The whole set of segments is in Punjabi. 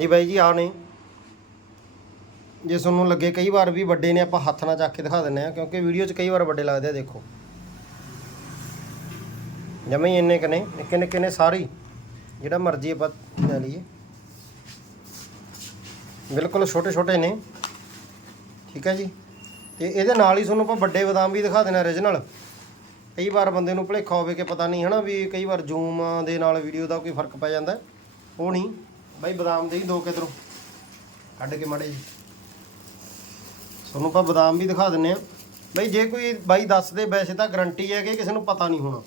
ਜੀ ਬਾਈ ਜੀ ਆ ਨੇ ਜੇ ਤੁਹਾਨੂੰ ਲੱਗੇ ਕਈ ਵਾਰ ਵੀ ਵੱਡੇ ਨੇ, ਆਪਾਂ ਹੱਥ ਨਾਲ ਚੱਕ ਕੇ ਦਿਖਾ ਦਿੰਨੇ ਆ ਕਿਉਂਕਿ ਵੀਡੀਓ 'ਚ ਕਈ ਵਾਰ ਵੱਡੇ ਲੱਗਦੇ ਆ, ਦੇਖੋ। ਜਮੇ ਹੀ ਇੰਨੇ ਕਨੇ ਨਿੱਕੇ ਨਿੱਕੇ ਨੇ ਸਾਰੇ ਜਿਹੜਾ ਮਰਜ਼ੀ ਆਪਾਂ ਲੈ ਲਈਏ। ਬਿਲਕੁਲ ਛੋਟੇ ਛੋਟੇ ਨੇ। ਠੀਕ ਹੈ ਜੀ। ਤੇ ਇਹਦੇ ਨਾਲ ਹੀ ਤੁਹਾਨੂੰ ਆਪਾਂ ਵੱਡੇ ਬਦਾਮ ਵੀ ਦਿਖਾ ਦੇਣਾ origignal ਕਈ ਵਾਰ ਬੰਦੇ ਨੂੰ ਭੁਲੇਖਾ ਹੋਵੇ ਕਿ ਪਤਾ ਨਹੀਂ, ਹਨਾ, ਵੀ ਕਈ ਵਾਰ ਜ਼ੂਮ ਦੇ ਨਾਲ ਵੀਡੀਓ ਦਾ ਕੋਈ ਫ਼ਰਕ ਪੈ ਜਾਂਦਾ। ਉਹ ਨਹੀਂ। ਬਾਈ ਬਦਾਮ ਦੇ ਹੀ ਦੋ ਕਿਧਰੋਂ ਕੱਢ ਕੇ ਮਾੜੇ ਜੀ ਤੁਹਾਨੂੰ ਆਪਾਂ ਬਦਾਮ ਵੀ ਦਿਖਾ ਦਿੰਨੇ ਆ। ਬਈ ਜੇ ਕੋਈ ਬਾਈ ਦੱਸ ਦੇ ਵੈਸੇ ਤਾਂ ਗਰੰਟੀ ਹੈ ਕਿ ਕਿਸੇ ਨੂੰ ਪਤਾ ਨਹੀਂ ਹੋਣਾ।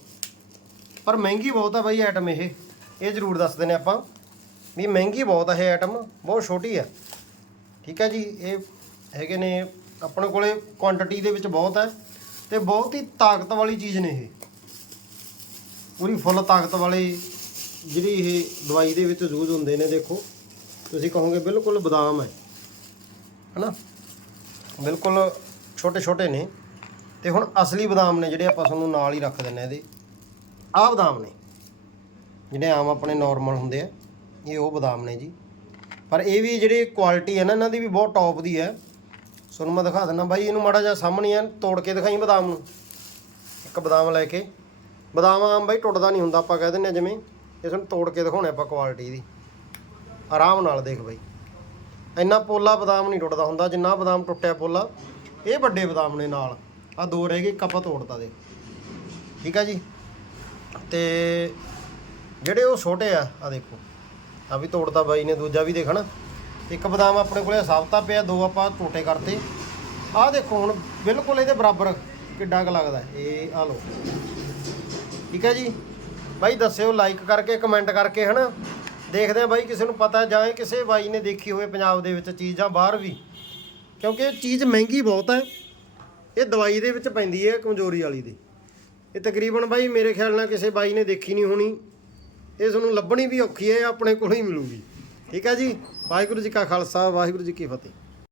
ਪਰ ਮਹਿੰਗੀ ਬਹੁਤ ਆ ਬਾਈ ਆਈਟਮ ਇਹ। ਇਹ ਜ਼ਰੂਰ ਦੱਸ ਦਿੰਨੇ ਆਪਾਂ ਵੀ ਮਹਿੰਗੀ ਬਹੁਤ ਆ ਇਹ ਆਈਟਮ ਬਹੁਤ ਛੋਟੀ ਆ। ਠੀਕ ਹੈ ਜੀ, ਇਹ ਹੈਗੇ ਨੇ ਆਪਣੇ ਕੋਲੇ ਕੁਆਂਟੀਟੀ ਦੇ ਵਿੱਚ ਬਹੁਤ ਹੈ ਤੇ ਬਹੁਤ ਹੀ ਤਾਕਤ ਵਾਲੀ ਚੀਜ਼ ਨੇ ਇਹ। ਪੂਰੀ ਫੁੱਲ ਤਾਕਤ ਵਾਲੇ ਜਿਹੜੀ ਇਹ ਦਵਾਈ ਦੇ ਵਿੱਚ ਯੂਜ਼ ਹੁੰਦੇ ਨੇ, ਦੇਖੋ। ਤੁਸੀਂ ਕਹੋਗੇ ਬਿਲਕੁਲ ਬਦਾਮ ਹੈ। ਹਨਾ? ਬਿਲਕੁਲ ਛੋਟੇ ਛੋਟੇ ਨੇ। ਤੇ ਹੁਣ ਅਸਲੀ ਬਦਾਮ ਨੇ ਜਿਹੜੇ ਆਪਾਂ ਤੁਹਾਨੂੰ ਨਾਲ ਹੀ ਰੱਖ ਦਿੰਨੇ ਇਹਦੇ। ਆਹ ਬਦਾਮ ਨੇ। ਜਿਹੜੇ ਆਮ ਆਪਣੇ ਨਾਰਮਲ ਹੁੰਦੇ ਆ। ਇਹ ਉਹ ਬਦਾਮ ਨੇ ਜੀ। ਪਰ ਇਹ ਵੀ ਜਿਹੜੇ ਕੁਆਲਿਟੀ ਹੈ ਨਾ, ਇਹਨਾਂ ਦੀ ਵੀ ਬਹੁਤ ਟੌਪ ਦੀ ਹੈ। ਤੁਹਾਨੂੰ ਮੈਂ ਦਿਖਾ ਦਿੰਦਾ, ਬਾਈ, ਇਹਨੂੰ ਮਾੜਾ ਜਿਹਾ ਸਾਹਮਣੇ ਆ, ਤੋੜ ਕੇ ਦਿਖਾਈ ਬਦਾਮ ਨੂੰ। ਇੱਕ ਬਦਾਮ ਲੈ ਕੇ। ਬਦਾਮ ਆਮ ਬਾਈ, ਟੁੱਟਦਾ ਨਹੀਂ ਹੁੰਦਾ, ਆਪਾਂ ਕਹਿ ਦਿੰਦੇ ਹਾਂ ਜਿਵੇਂ। ਇਸ ਨੂੰ ਤੋੜ ਕੇ ਦਿਖਾਉਣੇ ਆਪਾਂ ਕੁਆਲਿਟੀ ਦੀ। ਆਰਾਮ ਨਾਲ ਦੇਖ ਬਾਈ। ਇੰਨਾ ਪੋਲਾ ਬਦਾਮ ਨਹੀਂ ਟੁੱਟਦਾ ਹੁੰਦਾ, ਜਿੰਨਾ ਬਦਾਮ ਟੁੱਟਿਆ ਪੋਲਾ, ਇਹ ਵੱਡੇ ਬਦਾਮ ਨੇ ਨਾਲ। ਆ ਦੋ ਰਹਿ ਗਏ, ਇੱਕ ਆਪਾਂ ਤੋੜਤਾ ਦੇ। ਠੀਕ ਆ ਜੀ? ਤੇ ਜਿਹੜੇ ਉਹ ਛੋਟੇ ਆ ਆ ਦੇਖੋ। ਆ ਵੀ ਤੋੜਦਾ ਬਾਈ ਨੇ, ਦੂਜਾ ਵੀ ਦੇਖਣਾ। ਇੱਕ ਬਦਾਮ ਆਪਣੇ ਕੋਲੇ ਸਾਬਤਾ ਪਿਆ, ਦੋ ਆਪਾਂ ਟੋਟੇ ਕਰਤੇ। ਆਹ ਦੇਖੋ ਹੁਣ ਬਿਲਕੁਲ ਇਹਦੇ ਬਰਾਬਰ ਕਿੱਡਾ ਕੁ ਲੱਗਦਾ। ਇਹ ਆ ਲਓ। ਠੀਕ ਹੈ ਜੀ? ਬਾਈ ਦੱਸਿਓ ਲਾਈਕ ਕਰਕੇ ਕਮੈਂਟ ਕਰਕੇ, ਹਨਾ? ਦੇਖਦੇ ਆ ਬਾਈ ਕਿਸੇ ਨੂੰ ਪਤਾ ਜਾਂ ਕਿਸੇ ਬਾਈ ਨੇ ਦੇਖੀ ਹੋਵੇ ਪੰਜਾਬ ਦੇ ਵਿੱਚ ਚੀਜ਼ ਜਾਂ ਬਾਹਰ ਵੀ। ਕਿਉਂਕਿ ਇਹ ਚੀਜ਼ ਮਹਿੰਗੀ ਬਹੁਤ ਹੈ ਇਹ ਦਵਾਈ ਦੇ ਵਿੱਚ ਪੈਂਦੀ ਹੈ ਕਮਜ਼ੋਰੀ ਵਾਲੀ ਦੀ। ਇਹ ਤਕਰੀਬਨ ਬਾਈ ਮੇਰੇ ਖਿਆਲ ਨਾਲ ਕਿਸੇ ਬਾਈ ਨੇ ਦੇਖੀ ਨਹੀਂ ਹੋਣੀ। ਇਹ ਤੁਹਾਨੂੰ ਲੱਭਣੀ ਵੀ ਔਖੀ ਹੈ ਇਹ ਆਪਣੇ ਕੋਲ ਹੀ ਮਿਲੂਗੀ। ਠੀਕ ਹੈ ਜੀ? ਵਾਹਿਗੁਰੂ ਜੀ ਕਾ ਖਾਲਸਾ, ਵਾਹਿਗੁਰੂ ਜੀ ਕੀ ਫਤਿਹ।